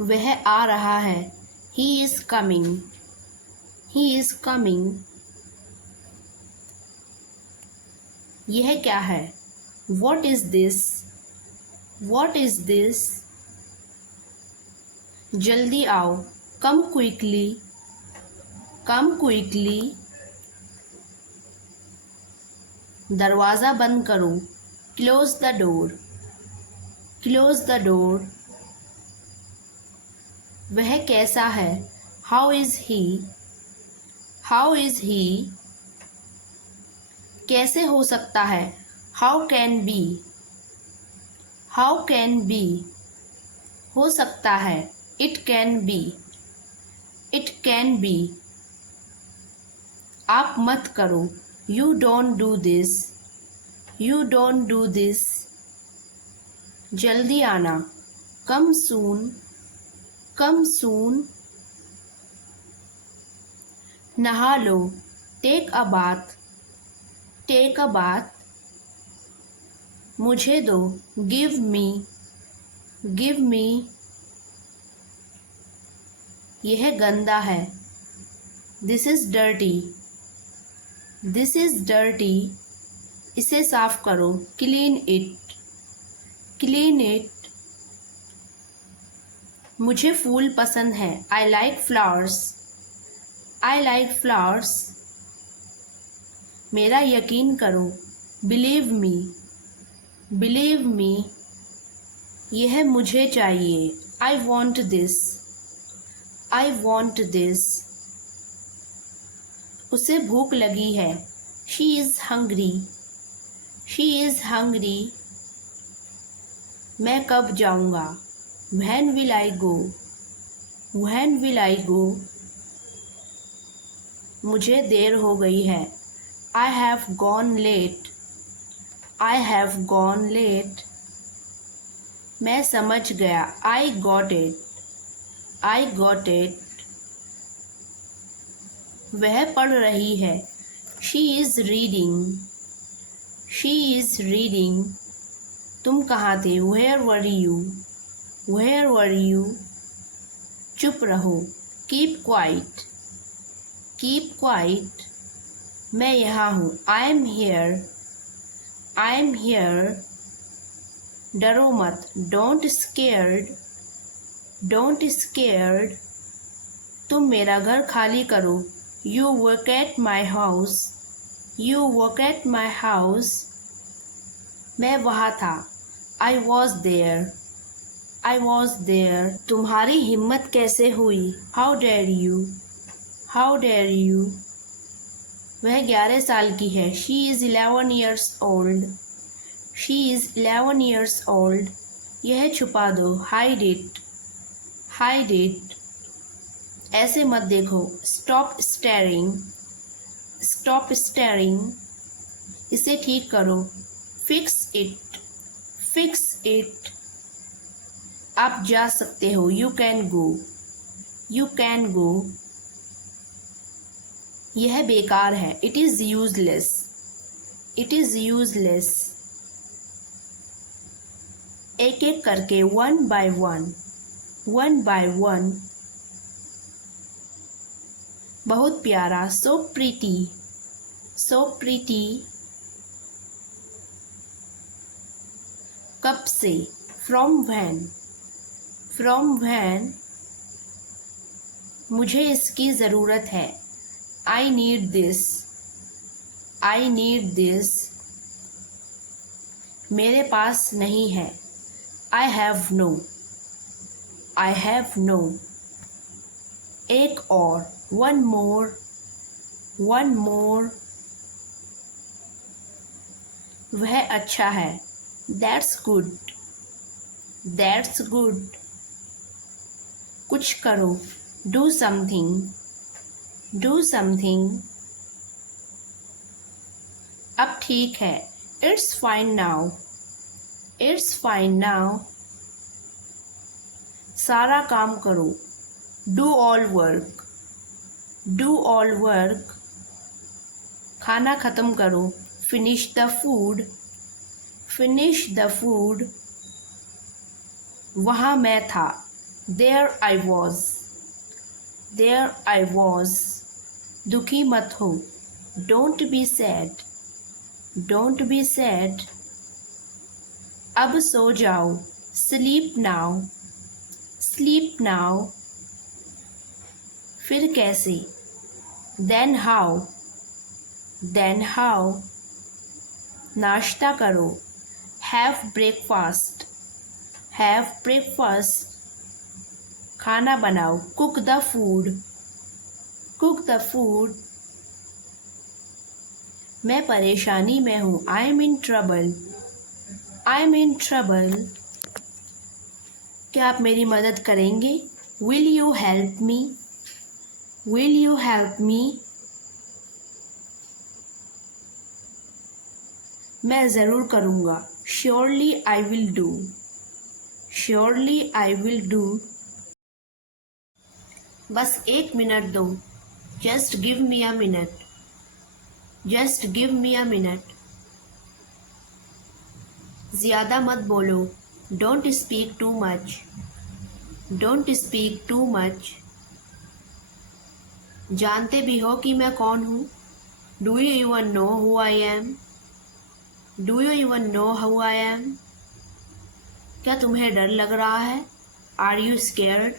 वह आ रहा है। He is coming. He is coming. यह क्या है? What is this? What is this? जल्दी आओ। Come quickly. Come quickly. दरवाज़ा बंद करो। Close the door. Close the door. वह कैसा है? How is he? How is he? कैसे हो सकता है? How can be? How can be? हो सकता है। It can be. It can be. आप मत करो। You don't do this. You don't do this. जल्दी आना। Come soon. Come soon. नहा लो। Take a bath. Take a bath. मुझे दो। Give me. Give me. यह गंदा है। This is dirty. This is dirty. इसे साफ करो। Clean it. Clean it. मुझे फूल पसंद है। I like flowers. I like flowers. मेरा यकीन करो। Believe me. Believe me. यह मुझे चाहिए। I want this. I want this. उसे भूख लगी है। She is hungry. She is hungry. मैं कब जाऊँगा? When will I go? When will I go? मुझे देर हो गई है। I have gone late. I have gone late. मैं समझ गया। I got it. I got it. वह पढ़ रही है। She is reading. She is reading. तुम कहाँ थे? Where were you? Where were you? चुप रहो। Keep quiet. Keep quiet. मैं यहाँ हूँ। I am here. I am here. डरो मत। Don't scared. Don't scared. तुम मेरा घर खाली करो। You vacate my house. You vacate my house. मैं वहाँ था। I was there. I was there. तुम्हारी हिम्मत कैसे हुई? How dare you? How dare you? वह 11 साल की है। She is 11 years old. She is 11 years old. यह छुपा दो। Hide it. Hide it. ऐसे मत देखो। Stop staring. Stop staring. इसे ठीक करो। Fix it. Fix it. आप जा सकते हो। You can go. You can go. यह बेकार है। It is useless. It is useless. एक एक करके। One by one. One by one. बहुत प्यारा। So pretty. So pretty. कब से? From when. From when. मुझे इसकी ज़रूरत है। I need this. I need this. मेरे पास नहीं है। I have no. I have no. एक और। वन मोर। One more. वह अच्छा है। That's good. That's good. कुछ करो। Do something. Do something. अब ठीक है। It's fine now. It's fine now. सारा काम करो। Do all work. Do all work. खाना ख़त्म करो। Finish the food. Finish the food. वहाँ मैं था। There I was. There I was. दुखी मत हो. Don't be sad. Don't be sad. अब सो जाओ. Sleep now. Sleep now. फिर कैसे? Then how? Then how? नाश्ता करो. Have breakfast. Have breakfast. खाना बनाओ. Cook the food. Cook the food. मैं परेशानी में हूँ. I am in trouble. I am in trouble. क्या आप मेरी मदद करेंगे? Will you help me? Will you help me? मैं ज़रूर करूँगा. Surely I will do. Surely I will do. बस 1 मिनट दो. Just give me a minute. Just give me a minute. ज़्यादा मत बोलो. Don't speak too much. Don't speak too much. जानते भी हो कि मैं कौन हूँ? Do you even know who I am? Do you even know who I am? क्या तुम्हें डर लग रहा है? Are you scared?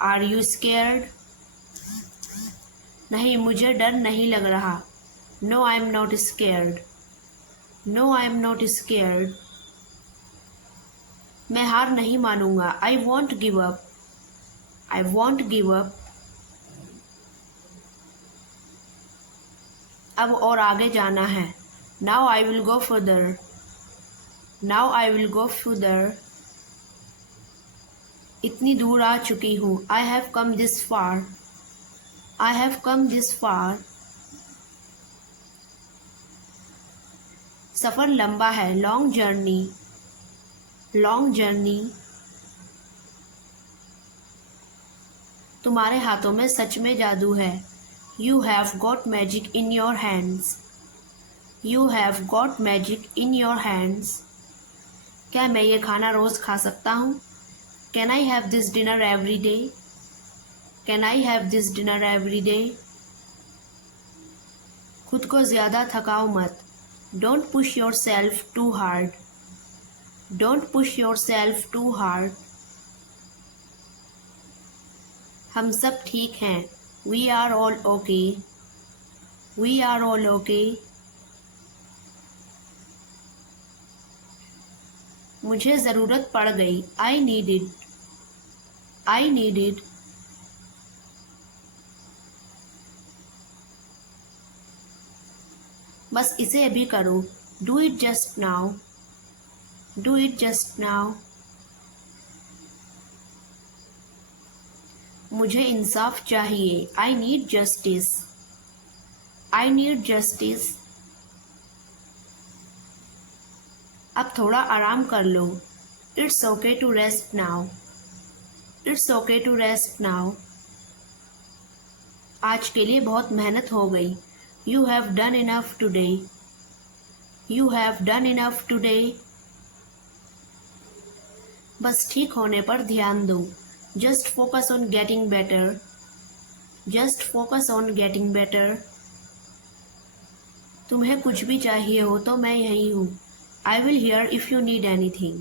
Are you scared? नहीं, मुझे डर नहीं लग रहा. No, I am not scared. No, I am not scared. मैं हार नहीं मानूंगा. I won't give up. I won't give up. अब और आगे जाना है. Now I will go further. Now I will go further. इतनी दूर आ चुकी हूँ. I have come this far. I have come this far. सफ़र लंबा है. Long journey. Long journey. तुम्हारे हाथों में सच में जादू है. You have got magic in your hands. You have got magic in your hands. क्या मैं ये खाना रोज़ खा सकता हूँ? Can I have this dinner every day? Can I have this dinner every day? खुद को ज़्यादा थकाओ मत. Don't push yourself too hard. Don't push yourself too hard. हम सब ठीक हैं. We are all okay. We are all okay. मुझे ज़रूरत पड़ गई. I need it. I need it. बस इसे अभी करो. Do it just now. Do it just now. मुझे इंसाफ चाहिए. I need justice. I need justice. अब थोड़ा आराम कर लो. It's okay to rest now. It's okay to rest now. आज के लिए बहुत मेहनत हो गई. You have done enough today. You have done enough today. बस ठीक होने पर ध्यान दो. Just focus on getting better. Just focus on getting better. तुम्हें कुछ भी चाहिए हो तो मैं यहीं हूँ. I will hear if you need anything.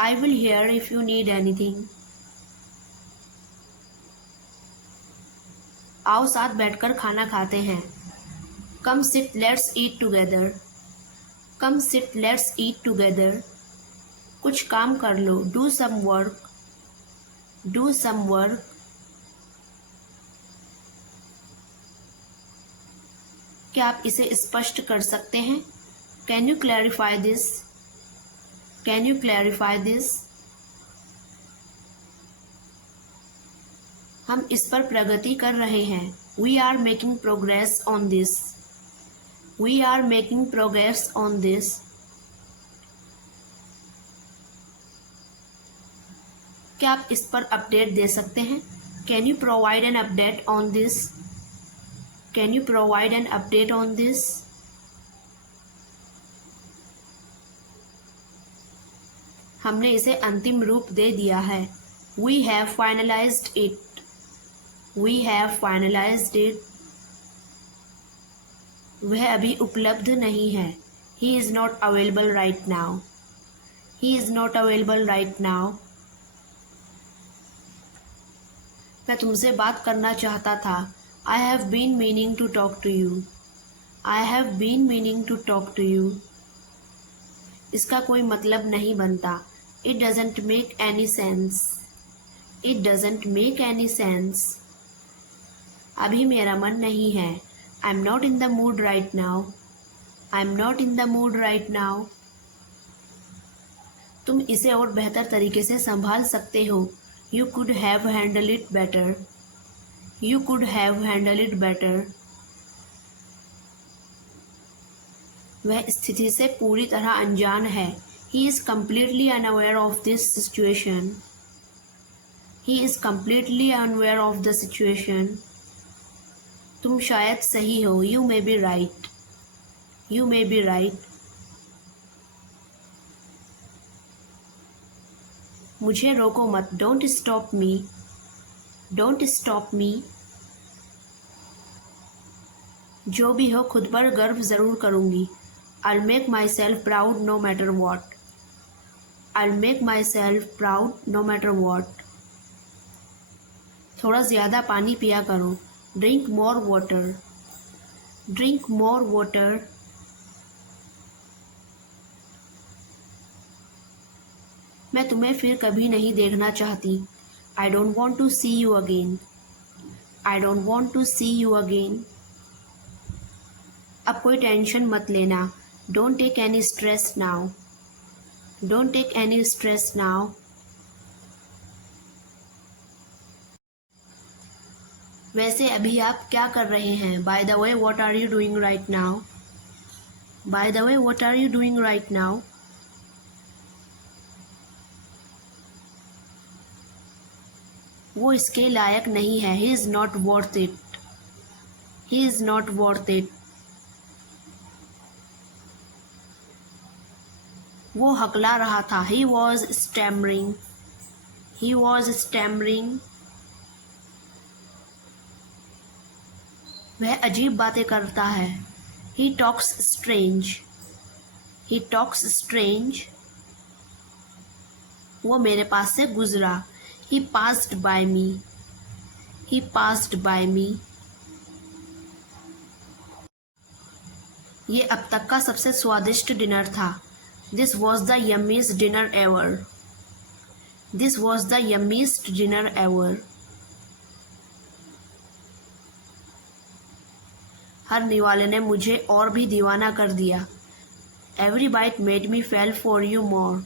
I will hear if you need anything. आओ साथ बैठकर खाना खाते हैं. Come sit, let's eat together. Come sit, let's eat together. कुछ काम कर लो. Do some work. Do some work. क्या आप इसे स्पष्ट कर सकते हैं? Can you clarify this? Can you clarify this? हम इस पर प्रगति कर रहे हैं. We are making progress on this. We are making progress on this. क्या आप इस पर अपडेट दे सकते हैं? Can you provide an update on this? Can you provide an update on this? हमने इसे अंतिम रूप दे दिया है। We have finalized it. We have finalized it. वह अभी उपलब्ध नहीं है। He is not available right now. He is not available right now. मैं तुमसे बात करना चाहता था। I have been meaning to talk to you. I have been meaning to talk to you. इसका कोई मतलब नहीं बनता। It doesn't make any sense. It doesn't make any sense. अभी मेरा मन नहीं है। I'm not in the mood right now. I'm not in the mood right now. तुम इसे और बेहतर तरीके से संभाल सकते हो। You could have handled it better. You could have handled it better. वह स्थिति से पूरी तरह अनजान है। He is completely unaware of this situation. He is completely unaware of the situation. तुम शायद सही हो। You may be right. You may be right. मुझे रोको मत। Don't stop me. Don't stop me. जो भी हो खुद पर गर्व ज़रूर करूँगी। I'll make myself proud no matter what. I'll make myself proud no matter what. थोड़ा ज़्यादा पानी पिया करो। Drink more water. Drink more water. मैं तुम्हें फिर कभी नहीं देखना चाहती। I don't want to see you again. I don't want to see you again. अब कोई टेंशन मत लेना। Don't take any stress now. Don't take any stress now. वैसे अभी आप क्या कर रहे हैं? By the way, what are you doing right now? By the way, what are you doing right now? वो इसके लायक नहीं है। He is not worth it. He is not worth it. वो हकला रहा था। He was stammering. He was stammering. वह अजीब बातें करता है। He talks strange. He talks strange. वो मेरे पास से गुजरा। He passed by me. He passed by me. ये अब तक का सबसे स्वादिष्ट डिनर था। This was the yummiest dinner ever. This was the yummiest dinner ever. हर निवाले ने मुझे और भी दीवाना कर दिया। Every bite made me fall for you more.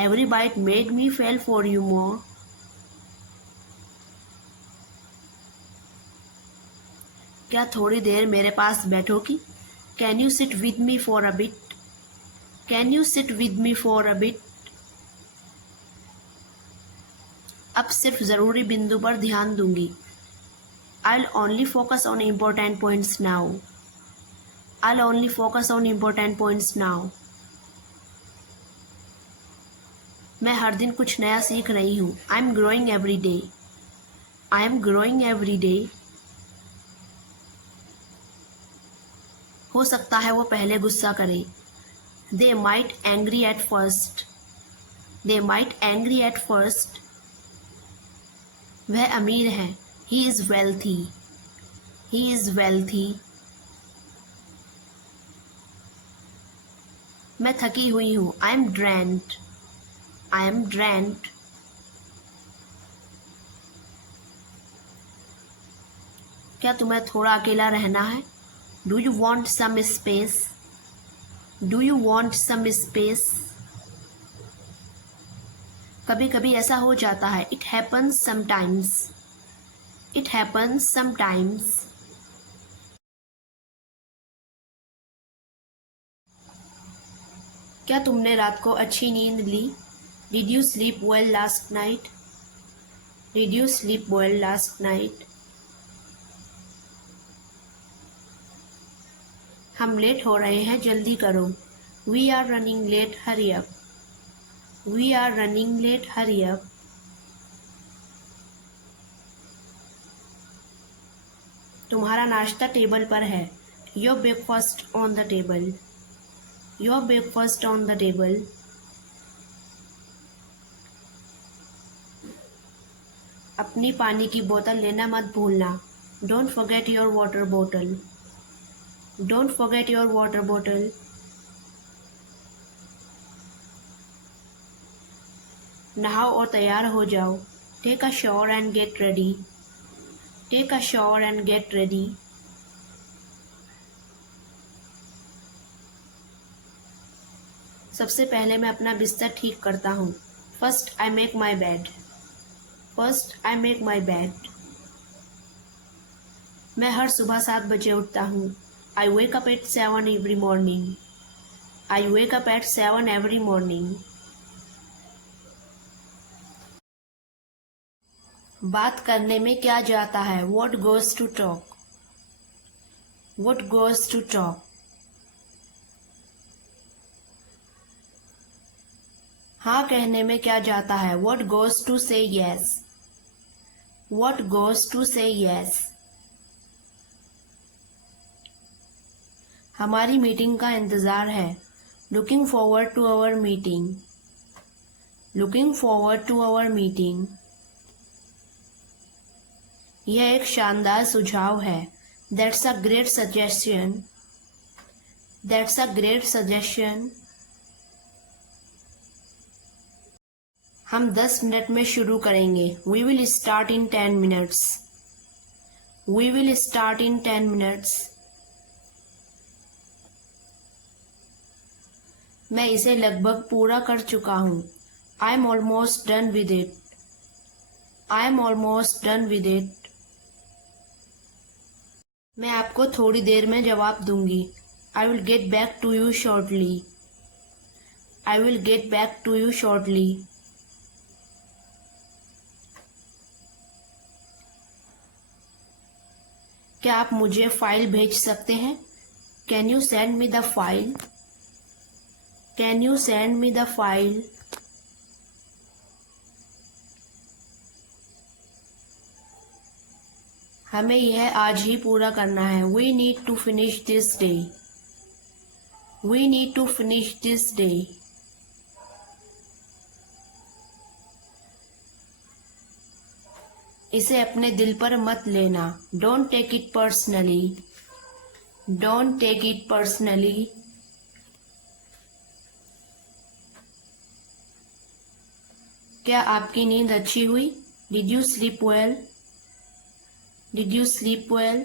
Every bite made me fall for you more. क्या थोड़ी देर मेरे पास बैठोगी? Can you sit with me for a bit? Can you sit with me for a bit? अब सिर्फ ज़रूरी बिंदु पर ध्यान दूंगी। I'll only focus on important points now. I'll only focus on important points now. मैं हर दिन कुछ नया सीख रही हूँ। I'm growing every day. I am growing every day. हो सकता है वो पहले गुस्सा करे। They might angry at first. They might angry at first. वह अमीर है। He is wealthy. He is wealthy. मैं थकी हुई हूँ। I am drained. I am drained. क्या तुम्हें थोड़ा अकेला रहना है? Do you want some space? Do you want some space? कभी कभी ऐसा हो जाता है। It happens sometimes. It happens sometimes. क्या तुमने रात को अच्छी नींद ली? Did you sleep well last night? Did you sleep well last night? हम लेट हो रहे हैं, जल्दी करो। We are running late, hurry up. We are running late. Hurry up. तुम्हारा नाश्ता टेबल पर है. Your breakfast on the table. Your breakfast on the table. अपनी पानी की बोतल लेना मत भूलना. Don't forget your water bottle. Don't forget your water bottle. नहाओ और तैयार हो जाओ. Take a shower and get ready. Take a shower and get ready. सबसे पहले मैं अपना बिस्तर ठीक करता हूँ. First I make my bed. First I make my bed. मैं हर सुबह 7 बजे उठता हूँ. I wake up at 7 every morning. I wake up at 7 every morning. बात करने में क्या जाता है? What goes to talk? What goes to talk? हाँ कहने में क्या जाता है? What goes to say yes? What goes to say yes? हमारी मीटिंग का इंतज़ार है. Looking forward to our meeting. Looking forward to our meeting. यह एक शानदार सुझाव है. That's a great suggestion. That's a great suggestion. हम 10 मिनट में शुरू करेंगे. We will start in 10 minutes. We will start in 10 minutes. मैं इसे लगभग पूरा कर चुका हूँ. I am almost done with it. I am almost done with it. मैं आपको थोड़ी देर में जवाब दूंगी. I will get back to you shortly. I will get back to you shortly. क्या आप मुझे फाइल भेज सकते हैं? Can you send me the file? Can you send me the file? हमें यह आज ही पूरा करना है. We need to finish this day. We need to finish this day. इसे अपने दिल पर मत लेना. Don't take it personally. Don't take it personally. क्या आपकी नींद अच्छी हुई? Did you sleep well? Did you sleep well?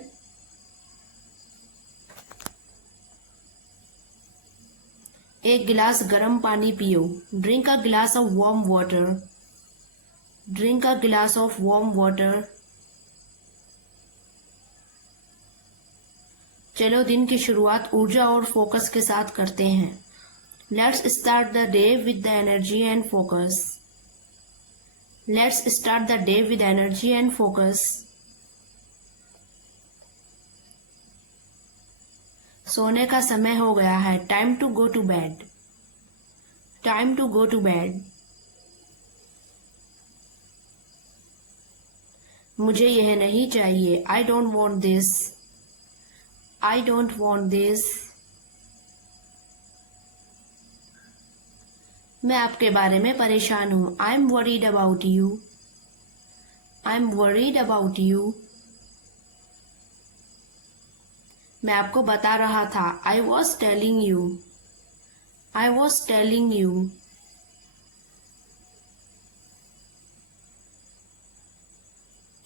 एक गिलास गर्म पानी पियो. Drink a glass of warm water. Drink a glass of warm water. चलो दिन की शुरुआत ऊर्जा और फोकस के साथ करते हैं. Let's start the day with the energy and focus. Let's start the day with energy and focus. सोने का समय हो गया है. Time to go to bed. Time to go to bed. मुझे यह नहीं चाहिए. I don't want this. I don't want this. मैं आपके बारे में परेशान हूँ. I am worried about you. I am worried about you. मैं आपको बता रहा था. I was telling you. I was telling you.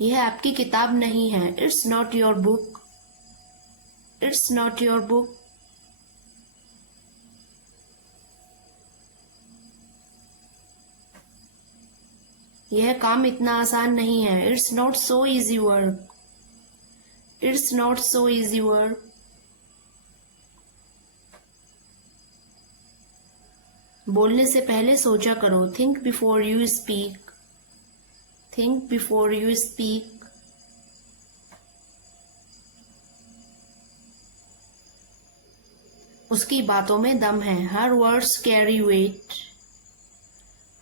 यह आपकी किताब नहीं है. It's not your book. It's not your book. यह काम इतना आसान नहीं है. It's not so easy work. It's not so easy work. बोलने से पहले सोचा करो. Think before you speak. Think before you speak. उसकी बातों में दम है. Her words carry weight.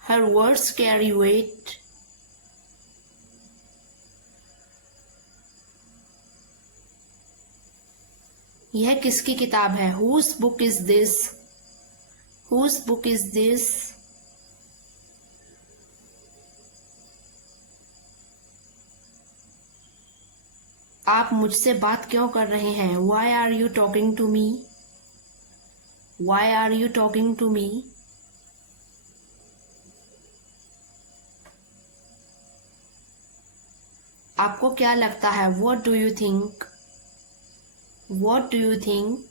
Her words carry weight. यह किसकी किताब है? Whose book is this? Whose book is this? आप मुझसे बात क्यों कर रहे हैं? Why are you talking to me? Why are you talking to me? आपको क्या लगता है? What do you think? What do you think?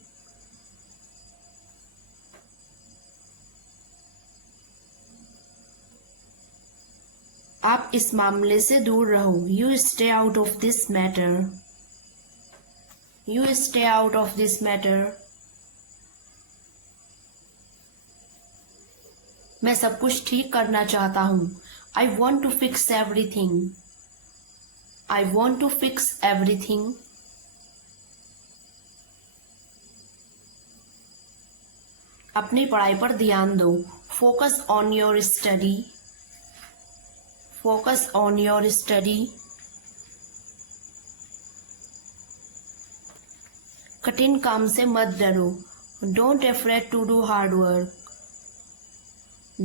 आप इस मामले से दूर रहो. You stay out of this matter. You stay out of this matter. मैं सब कुछ ठीक करना चाहता हूँ. I want to fix everything. I want to fix everything. अपनी पढ़ाई पर ध्यान दो. Focus on your study. Focus on your study. कठिन काम से मत डरो. Don't afraid to do hard work.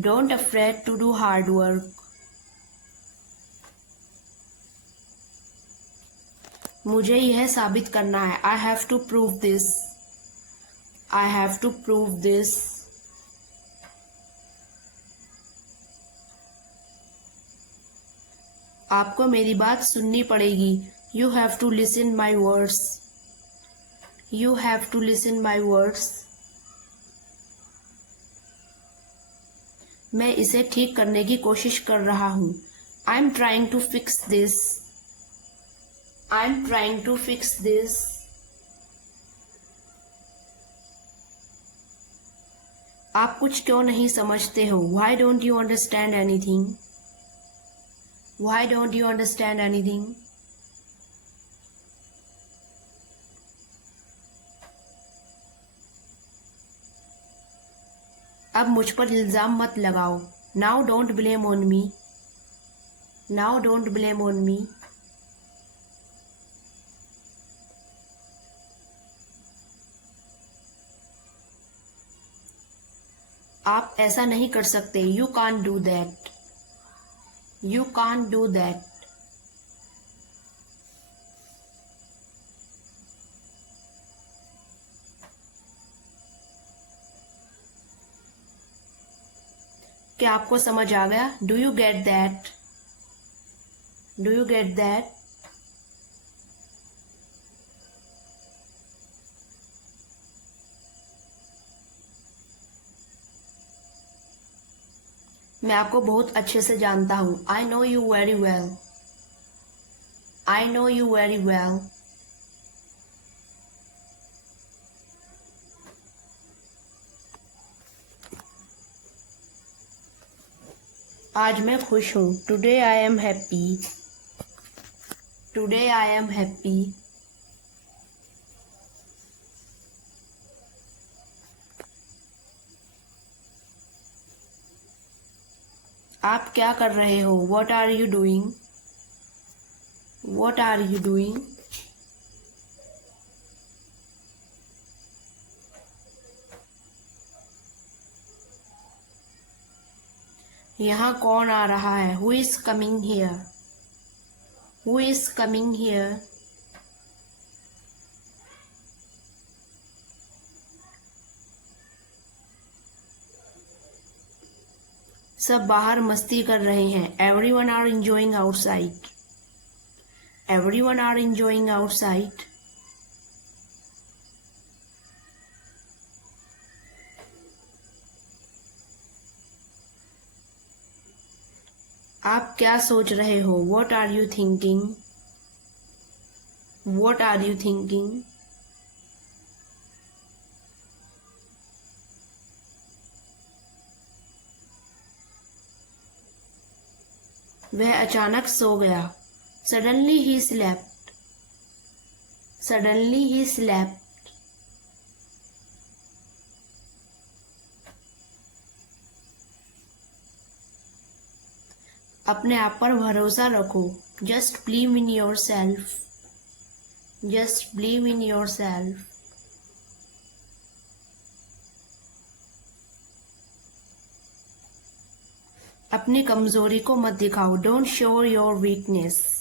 Don't afraid to do hard work. मुझे यह साबित करना है. I have to prove this. I have to prove this. आपको मेरी बात सुननी पड़ेगी. You have to listen my words. You have to listen my words. मैं इसे ठीक करने की कोशिश कर रहा हूँ. I'm trying to fix this. I'm trying to fix this. आप कुछ क्यों नहीं समझते हो? Why don't you understand anything? Why don't you understand anything? अब मुझ पर इल्जाम मत लगाओ. Now don't blame on me. Now don't blame on me. आप ऐसा नहीं कर सकते. You can't do that. You can't do that. क्या आपको समझ आ गया? Do you get that? Do you get that? मैं आपको बहुत अच्छे से जानता हूँ. I know you very well. I know you very well. आज मैं खुश हूँ. Today I am happy. Today I am happy. आप क्या कर रहे हो? What are you doing? What are you doing? यहाँ कौन आ रहा है? Who is coming here? Who is coming here? सब बाहर मस्ती कर रहे हैं. Everyone are enjoying outside. Everyone are enjoying outside. आप क्या सोच रहे हो? What are you thinking? What are you thinking? वह अचानक सो गया. Suddenly he slept. Suddenly he slept. अपने आप पर भरोसा रखो. Just believe in yourself. Just believe in yourself. अपनी कमजोरी को मत दिखाओ. Don't show your weakness.